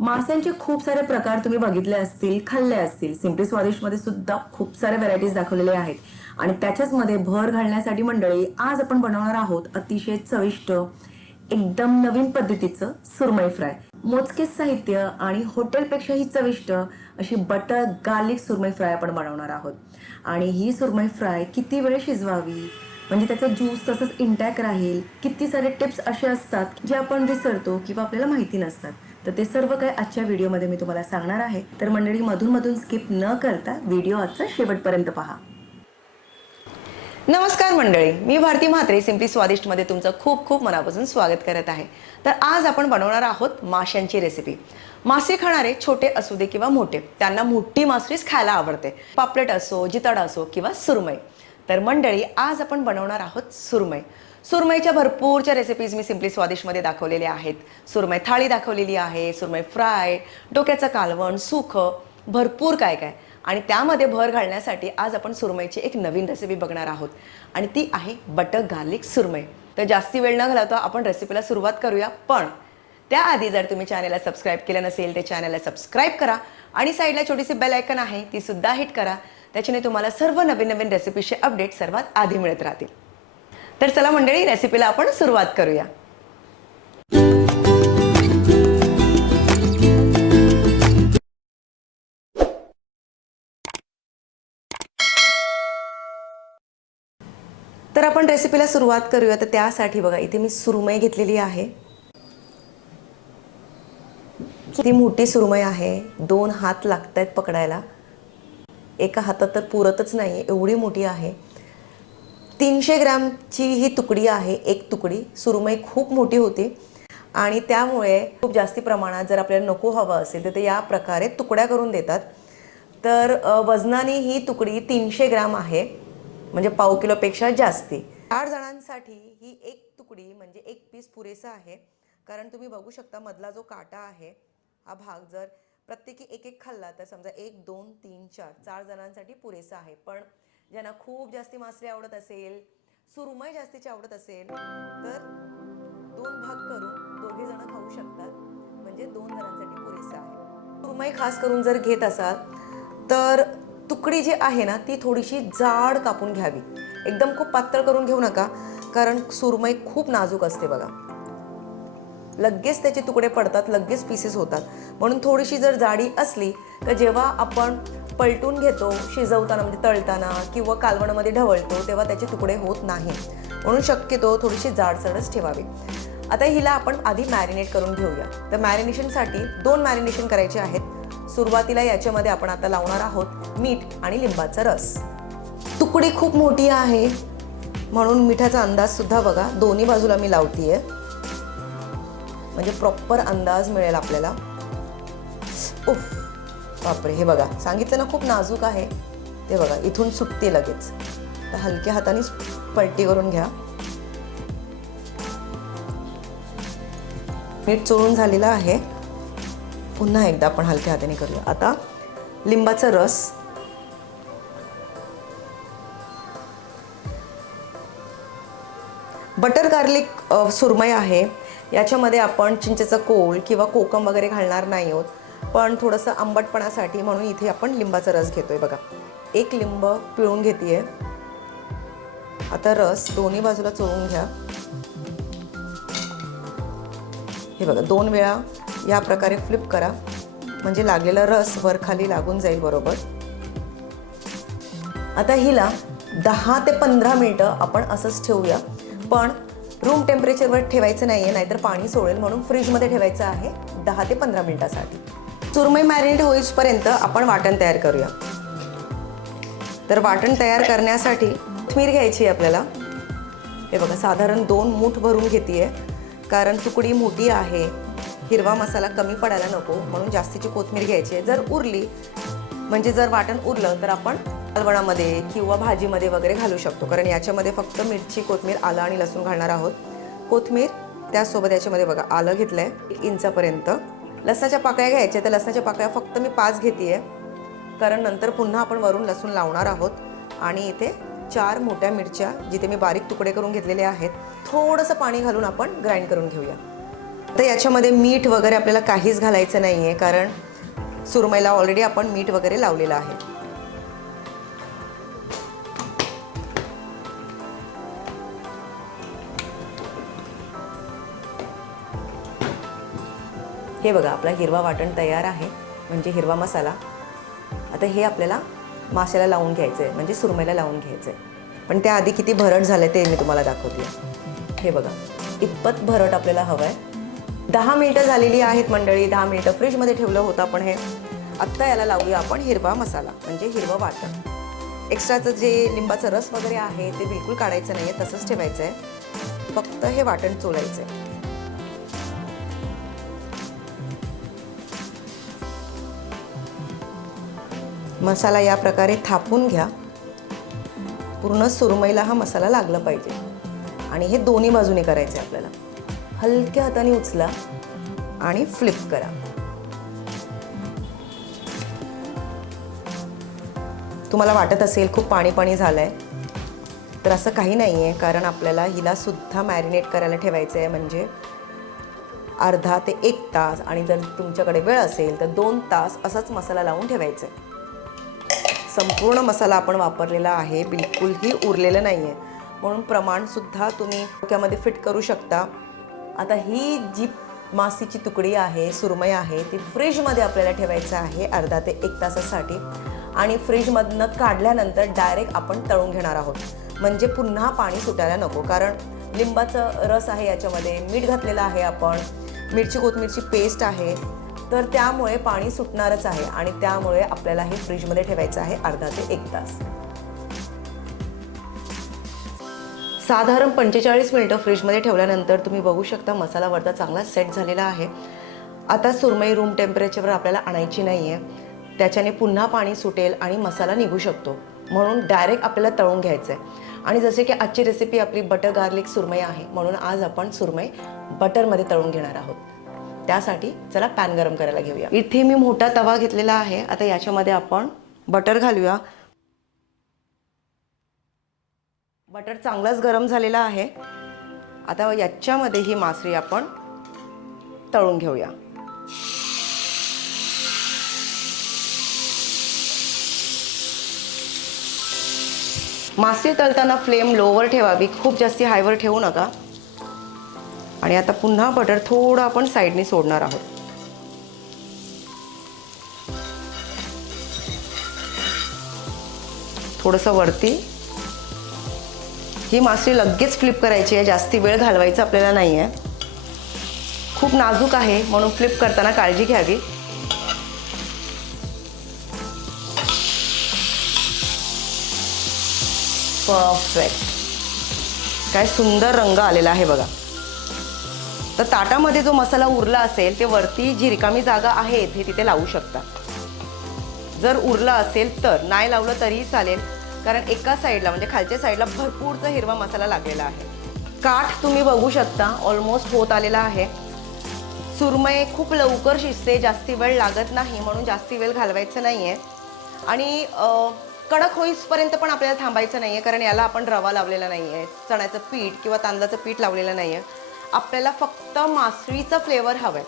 माशांचे खूप सारे प्रकार तुम्ही बघितले असतील, खाल्ले असतील. सिम्पली स्वादिष्टमध्ये सुद्धा खूप सारे व्हरायटीज दाखवलेले आहेत आणि त्याच्याच मध्ये भर घालण्यासाठी मंडळी आज आपण बनवणार आहोत अतिशय चविष्ट एकदम नवीन पद्धतीचं सुरमई फ्राय. मोजकेच साहित्य आणि हॉटेलपेक्षाही चविष्ट अशी बटर गार्लिक सुरमई फ्राय आपण बनवणार आहोत. आणि ही सुरमई फ्राय किती वेळ शिजवावी म्हणजे त्याचा ज्यूस तसंच इंटॅक्ट राहील, किती सारे टिप्स असे असतात जे आपण विसरतो किंवा आपल्याला माहिती नसतात. तर ते सर्व काही आजच्या व्हिडिओमध्ये मी तुम्हाला सांगणार आहे. तर मंडळी मधून मधून स्किप न करता व्हिडिओ आजचा शेवटपर्यंत पहा. नमस्कार मंडळी, मी भारती म्हात्रे सिम्पली स्वादिष्टमध्ये तुमचं खूप खूप मनापासून स्वागत करत आहे. तर आज आपण बनवणार आहोत माशांची रेसिपी. मासे खाणारे छोटे असू दे किंवा मोठे, त्यांना मोठी मासळीच खायला आवडते. पापलेट असो, जिताडा असो किंवा सुरमई. तर मंडळी आज आपण बनवणार आहोत सुरमई. सुरमईच्या भरपूरच्या रेसिपीज मी सिम्पली स्वादिष्टमध्ये दाखवलेल्या आहेत. सुरमई थाळी दाखवलेली आहे, सुरमई फ्राय, डोक्याचं कालवण, सुखं, भरपूर काय काय. आणि त्यामध्ये भर घालण्यासाठी आज आपण सुरमईची एक नवीन रेसिपी बघणार आहोत आणि ती आहे बटर गार्लिक सुरमई. तर जास्ती वेळ न घालवता आपण रेसिपीला सुरुवात करूया. पण त्याआधी जर तुम्ही चॅनलला सबस्क्राईब केलं नसेल तर चॅनलला सबस्क्राईब करा आणि साईडला छोटीशी बेल आयकन आहे ती सुद्धा हिट करा. त्याच्याने तुम्हाला सर्व नवीन नवीन रेसिपीचे अपडेट सर्वात आधी मिळत राहतील. तर चला मंडळी, रेसिपीला आपण सुरुवात करूया. तर आपण रेसिपीला सुरुवात करूया. तर त्यासाठी बघा इथे मी सुरमई घेतलेली आहे. ती मोठी सुरमई आहे, 2 हात लागत आहेत पकडायला. एका हातात तर पुरतच नाही, एवढी मोठी आहे. 300 ग्रॅमची ही तुकडी आहे, एक तुकडी. सुरमई खूप मोठी होती आणि त्यामुळे खूप जास्ती प्रमाणात जर आपल्याला नको हवं असेल तर ते या प्रकारे तुकड्या करून देतात. तर वजनाने ही तुकडी 300 ग्रॅम आहे, म्हणजे पाव किलोपेक्षा जास्ती. 4 जणांसाठी ही एक तुकडी म्हणजे एक पीस पुरेसा आहे. कारण तुम्ही बघू शकता मधला जो काटा आहे हा भाग जर प्रत्येकी एक एक खाल्ला तर समजा 1 2 3 4 4 जणांसाठी पुरेसा आहे. पण ज्यांना खूप जास्ती मासळी आवडत असेल, सुरमई जास्तीची आवडत असेल तर 2 भाग करून दोघे जण खाऊ शकतात, म्हणजे 2 जणांसाठी पुरेसा आहे. सुरमई खास करून जर घेत असाल तर तुकडी जी आहे ना ती थोडीशी जाड कापून घ्यावी. एकदम खूप पातळ करून घेऊ नका, कारण सुरमई खूप नाजूक असते बघा. लगेच त्याचे तुकडे पडतात, लगेच पीसेस होतात. म्हणून थोडीशी जर जाडी असली तर जेव्हा आपण पलटून घेतो शिजवताना म्हणजे तळताना किंवा कालवणामध्ये ढवळतो तेव्हा त्याचे तुकडे होत नाही. म्हणून शक्यतो थोडीशी जाडसरच ठेवावी. आता हिला आपण आधी मॅरिनेट करून घेऊया. तर मॅरिनेशनसाठी 2 मॅरिनेशन करायचे आहेत. सुरुवातीला याच्यामध्ये आपण आता लावणार आहोत मीठ आणि लिंबाचा रस. तुकडी खूप मोठी आहे म्हणून मिठाचा अंदाज सुद्धा बघा, दोन्ही बाजूला मी लावतीये म्हणजे प्रॉपर अंदाज मिळेल आपल्याला. उफ बापरे, हे बघा सांगितलं ना खूप नाजूक आहे. ते बघा इथून सुटते लगेच. तर हलक्या हाताने पलटी करून घ्या. मीठ चोळून झालेलं आहे. पुन्हा एकदा आपण हलक्या हाताने करूया. आता लिंबाचा रस, बटर गार्लिक सुरमई आहे. याच्यामध्ये आपण चिंचेचा कोळ किंवा कोकम वगैरे घालणार नाही आहोत, पण थोडंसं आंबटपणासाठी म्हणून इथे आपण लिंबाचा रस घेतोय बघा. 1 लिंब पिळून घेतेय. आता रस दोन्ही बाजूला चोळून घ्या. हे बघा 2 वेळा या प्रकारे फ्लिप करा म्हणजे लागलेला रस वर खाली लागून जाईल बरोबर. आता हिला 10 ते 15 मिनिटं आपण असंच ठेवूया. पण रूम टेम्परेचरवर ठेवायचं नाही आहे, नाहीतर पाणी सोडेल. म्हणून फ्रीजमध्ये ठेवायचं आहे 10 ते 15 मिनिटासाठी. सुरमई मॅरिनेट होईपर्यंत आपण वाटण तयार करूया. तर वाटण तयार करण्यासाठी कोथिंबीर घ्यायची आहे आपल्याला. हे बघा साधारण 2 मूठ भरून घेते, कारण तुकडी मोठी आहे. हिरवा मसाला कमी पडायला नको म्हणून जास्तीची कोथिंबीर घ्यायची आहे. जर उरली म्हणजे जर वाटण उरलं तर आपण कालवणामध्ये किंवा भाजीमध्ये वगैरे घालू शकतो, कारण याच्यामध्ये फक्त मिरची, कोथिंबीर, आलं आणि लसूण घालणार आहोत. कोथिंबीर त्यासोबत याच्यामध्ये बघा आलं घेतलं आहे 1 इंचापर्यंत. लसणाच्या पाकळ्या घ्यायच्या. तर लसणाच्या पाकळ्या फक्त मी 5 घेते आहे, कारण नंतर पुन्हा आपण वरून लसूण लावणार आहोत. आणि इथे 4 मोठ्या मिरच्या जिथे मी बारीक तुकडे करून घेतलेले आहेत. थोडंसं पाणी घालून आपण ग्राइंड करून घेऊया. तर याच्यामध्ये मीठ वगैरे आपल्याला काहीच घालायचं नाही आहे, कारण सुरमईला ऑलरेडी आपण मीठ वगैरे लावलेलं आहे. हे बघा, आपला हिरवा वाटण तयार आहे, म्हणजे हिरवा मसाला. आता हे आपल्याला माशाला लावून घ्यायचं आहे, म्हणजे सुरमईला लावून घ्यायचं आहे. पण त्याआधी किती भरट झालं ते मी तुम्हाला दाखवते. हे बघा, इतपत भरट आपल्याला हवं आहे. 10 मिनिटं झालेली आहेत मंडळी. 10 मिनिटं फ्रीजमध्ये ठेवलं होतं आपण हे. आत्ता याला लावूया आपण हिरवा मसाला, म्हणजे हिरवं वाटण. एक्स्ट्राचं जे लिंबाचा रस वगैरे आहे ते बिलकुल काढायचं नाही आहे, तसंच ठेवायचं आहे. फक्त हे वाटण चोलायचं आहे. मसाला या प्रकारे थापून घ्या. पूर्ण सुरमईला हा मसाला लागला पाहिजे. आणि हे दोन्ही बाजूने करायचं आहे आपल्याला. हलक्या हाताने उचला आणि फ्लिप करा. तुम्हाला वाटत असेल खूप पाणी पाणी झालंय, तर असं काही नाही आहे, कारण आपल्याला हिला सुद्धा मॅरिनेट करायला ठेवायचं आहे, म्हणजे अर्धा ते 1 तास, आणि जर तुमच्याकडे वेळ असेल तर 2 तास असाच मसाला लावून ठेवायचा आहे. संपूर्ण मसाला आपण वापरलेला आहे, बिलकुलही उरलेलं नाही आहे, म्हणून प्रमाणसुद्धा तुम्ही डोक्यामध्ये फिट करू शकता. आता ही जी माशीची तुकडी आहे, सुरमई आहे, ती फ्रीजमध्ये आपल्याला ठेवायचं आहे अर्धा ते 1 तासासाठी. आणि फ्रीजमधनं काढल्यानंतर डायरेक्ट आपण तळून घेणार आहोत, म्हणजे पुन्हा पाणी सुटायला नको. कारण लिंबाचं रस आहे याच्यामध्ये, मीठ घातलेलं आहे आपण, मिरची कोथिंबीरची पेस्ट आहे, तर त्यामुळे पाणी सुटणारच आहे. आणि त्यामुळे आपल्याला हे फ्रीजमध्ये ठेवायचं आहे अर्धा ते 1 तास. साधारण 45 मिनिटं फ्रीजमध्ये ठेवल्यानंतर तुम्ही बघू शकता मसाला वरता चांगला सेट झालेला आहे. आता सुरमई रूम टेम्परेचरवर आपल्याला आणायची नाही आहे, त्याच्याने पुन्हा पाणी सुटेल आणि मसाला निघू शकतो, म्हणून डायरेक्ट आपल्याला तळून घ्यायचं आहे. आणि जसे की आजची रेसिपी आपली बटर गार्लिक सुरमई आहे, म्हणून आज आपण सुरमई बटरमध्ये तळून घेणार आहोत. त्यासाठी चला पॅन गरम करायला घेऊया. इथे मी मोठा तवा घेतलेला आहे. आता याच्यामध्ये आपण बटर घालूया. बटर चांगलाच गरम झालेला आहे. आता याच्यामध्ये ही मासळी आपण तळून घेऊया. मासे तळताना फ्लेम लोवर ठेवावी, खूप जास्ती हायवर ठेवू नका. आणि आता पुन्हा बटर थोडं आपण साईडने सोडणार आहोत. थोडंसं वरती. ही मासळी लगेच फ्लिप करायची आहे, जास्ती वेळ घालवायचा आपल्याला नाही आहे. खूप नाजूक आहे, म्हणून फ्लिप करताना काळजी घ्यावी. परफेक्ट. काय सुंदर रंग आलेला आहे बघा. तर ताटामध्ये जो मसाला उरला असेल ते वरती जी रिकामी जागा आहे तिथे लावू शकता. जर उरला असेल तर, नाही लावलं तरीही चालेल, कारण एका साईडला म्हणजे खालच्या साईडला भरपूरचा हिरवा मसाला लागलेला आहे. काठ तुम्ही बघू शकता ऑलमोस्ट होत आलेला आहे. सुरमई खूप लवकर शिजते, जास्ती वेळ लागत नाही, म्हणून जास्ती वेळ घालवायचं नाही आहे. आणि कडक होईपर्यंत पण आपल्याला थांबायचं नाही आहे, कारण याला आपण रवा लावलेला नाही आहे, चण्याचं पीठ किंवा तांदळाचं पीठ लावलेलं नाही आहे. आपल्याला फक्त मासळीचा फ्लेवर हवा आहे,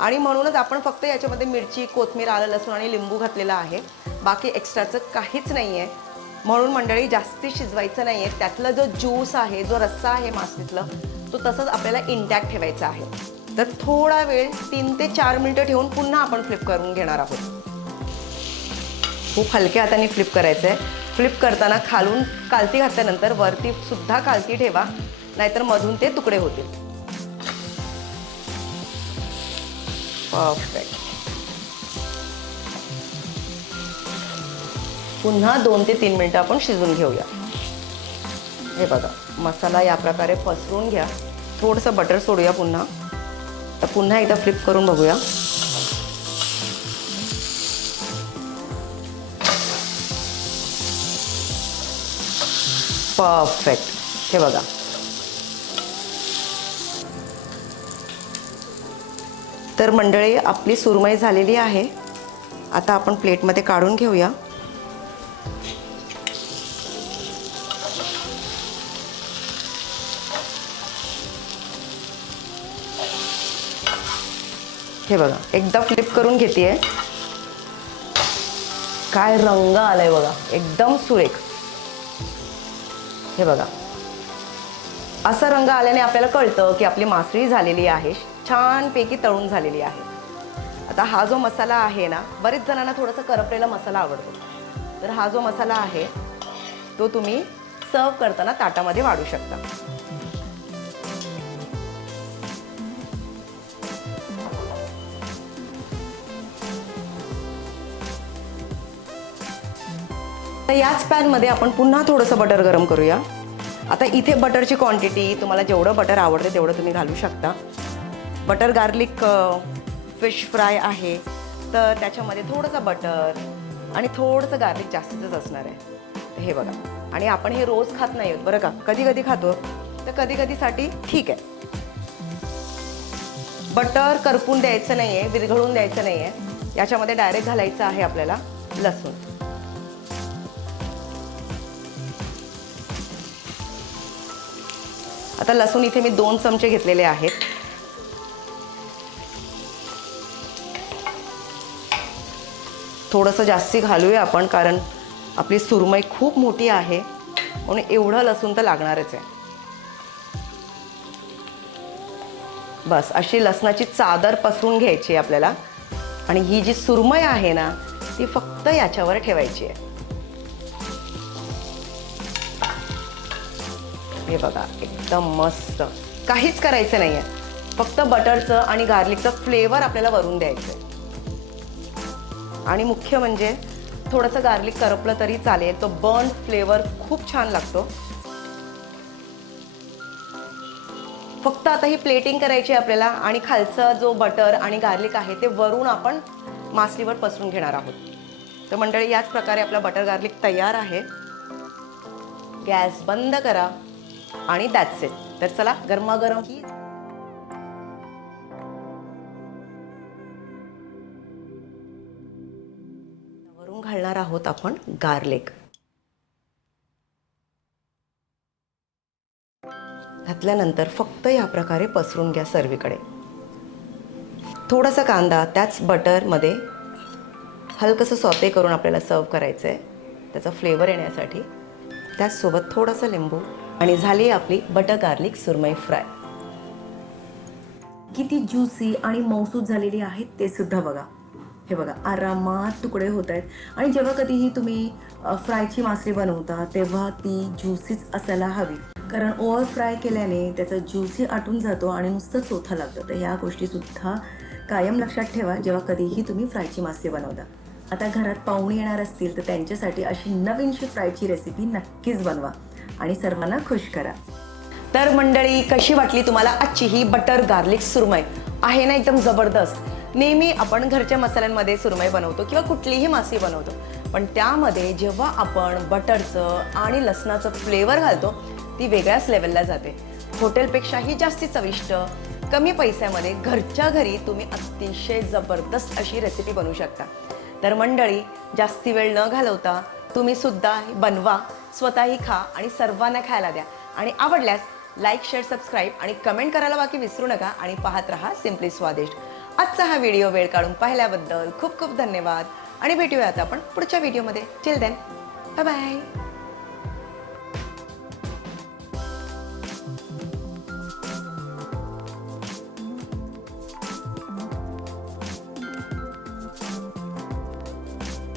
आणि म्हणूनच आपण फक्त याच्यामध्ये मिरची, कोथिंबीर, आलं, लसूण आणि लिंबू घातलेला आहे. बाकी एक्स्ट्राचं काहीच नाही आहे. म्हणून मंडळी जास्ती शिजवायचं नाही आहे. त्यातला जो ज्यूस आहे, जो रस्सा आहे मासळीतला, तो तसंच आपल्याला इंटॅक्ट ठेवायचा आहे. तर थोडा वेळ 3 ते 4 मिनिटं ठेवून पुन्हा आपण फ्लिप करून घेणार आहोत. खूप हलक्या हाताने फ्लिप करायचं आहे. फ्लिप करताना खालून कालती घातल्यानंतर वरती सुद्धा कालती ठेवा, नाहीतर मधून ते तुकडे होतील. परफेक्ट. पुन्हा 2 ते 3 मिनिटं आपण शिजवून घेऊया. हे बघा, मसाला या प्रकारे पसरून घ्या. थोडंसं बटर सोडूया पुन्हा. तर पुन्हा एकदा फ्लिप करून बघूया. परफेक्ट. हे बघा, तर मंडळी आपली सुरमई झालेली आहे. आता आपण प्लेटमध्ये काढून घेऊया. हे बघा एकदा फ्लिप करून घेतेय. काय रंग आलाय बघा, एकदम सुरेख. हे बघा असा रंग आल्याने आपल्याला कळतं की आपली मासळी झालेली आहे, छानपैकी तळून झालेली आहे. आता हा जो मसाला आहे ना, बरेच जणांना थोडासा करपलेला मसाला आवडतो, तर हा जो मसाला आहे तो तुम्ही सर्व करताना ताटामध्ये वाढू शकता. तर याच पॅनमध्ये आपण पुन्हा थोडंसं बटर गरम करूया. आता इथे बटरची क्वांटिटी तुम्हाला जेवढं बटर आवडते तेवढं तुम्ही घालू शकता. बटर गार्लिक फिश फ्राय आहे, तर त्याच्यामध्ये थोडंसं बटर आणि थोडंसं गार्लिक जास्तीच असणार आहे. हे बघा, आणि आपण हे रोज खात नाही आहोत बरं का, कधी कधी खातो, तर कधी कधीसाठी ठीक आहे. बटर करपून द्यायचं नाही आहे, विरघळून द्यायचं नाही आहे. याच्यामध्ये डायरेक्ट घालायचं आहे आपल्याला लसूण. आता लसूण इथे मी 2 चमचे घेतलेले आहेत. थोडंसं जास्ती घालूया आपण, कारण आपली सुरमई खूप मोठी आहे, म्हणून एवढं लसूण तर लागणारच आहे. बस अशी लसणाची चादर पसरून घ्यायची आपल्याला, आणि ही जी सुरमई आहे ना ती फक्त याच्यावर ठेवायची आहे. हे बघा एकदम मस्त. काहीच करायचं नाहीये, फक्त बटरचं आणि गार्लिकचं फ्लेवर आपल्याला वरून द्यायचंय. आणि मुख्य म्हणजे थोडंसं गार्लिक करपलं तरी चालेल, तो बर्न फ्लेवर खूप छान लागतो. फक्त आता ही प्लेटिंग करायची आपल्याला, आणि खालचा जो बटर आणि गार्लिक आहे ते वरून आपण मासलीवर पसरून घेणार आहोत. तर मंडळी याच प्रकारे आपला बटर गार्लिक तयार आहे. गॅस बंद करा आणि दॅट्स इट. तर चला गरमागरम ही वरून घालणार आहोत आपण गार्लिक. घातल्यानंतर फक्त या प्रकारे पसरून घ्या सर्वीकडे. थोडासा कांदा त्याच बटरमध्ये हलकंसं सॉते करून आपल्याला सर्व करायचं आहे, त्याचा फ्लेवर येण्यासाठी. त्याचसोबत थोडासा लिंबू, आणि झाली आपली बटर गार्लिक सुरमई फ्राय. किती ज्युसी आणि मौसूद झालेली आहेत ते सुद्धा बघा. हे बघा आरामात तुकडे होत आहेत. आणि जेव्हा कधीही तुम्ही फ्रायची मासळी बनवता तेव्हा ती ज्युसीच असायला हवी, कारण ओव्हर फ्राय केल्याने त्याचा ज्युसी आटून जातो आणि नुसतं चोथा लागतं. तर ह्या गोष्टीसुद्धा कायम लक्षात ठेवा जेव्हा कधीही तुम्ही फ्रायची मासळी बनवता. आता घरात पाहुणे येणार असतील तर त्यांच्यासाठी अशी नवीनशी फ्रायची रेसिपी नक्कीच बनवा आणि सर्वांना खुश करा. तर मंडळी कशी वाटली तुम्हाला आजची ही बटर गार्लिक सुरमई? आहे ना एकदम जबरदस्त. नेहमी आपण घरच्या मसाल्यांमध्ये सुरमई बनवतो किंवा कुठलीही मासळी बनवतो, पण त्यामध्ये जेव्हा आपण बटरचं आणि लसणाचं फ्लेवर घालतो ती वेगळ्याच लेवलला जाते. हॉटेलपेक्षाही जास्ती चविष्ट, कमी पैशामध्ये घरच्या घरी तुम्ही अतिशय जबरदस्त अशी रेसिपी बनवू शकता. तर मंडळी जास्ती वेळ न घालवता तुम्ही सुद्धा बनवा, स्वतःही खा आणि सर्वांना खायला द्या. आणि आवडल्यास लाईक, शेअर, सबस्क्राईब आणि कमेंट करायला बाकी विसरू नका. आणि पाहत रहा सिम्पली स्वादिष्ट. आजचा हा व्हिडिओ वेळ काढून पाहिल्याबद्दल खूप खूप धन्यवाद, आणि भेटूया आता आपण पुढच्या व्हिडिओमध्ये. Till then bye bye.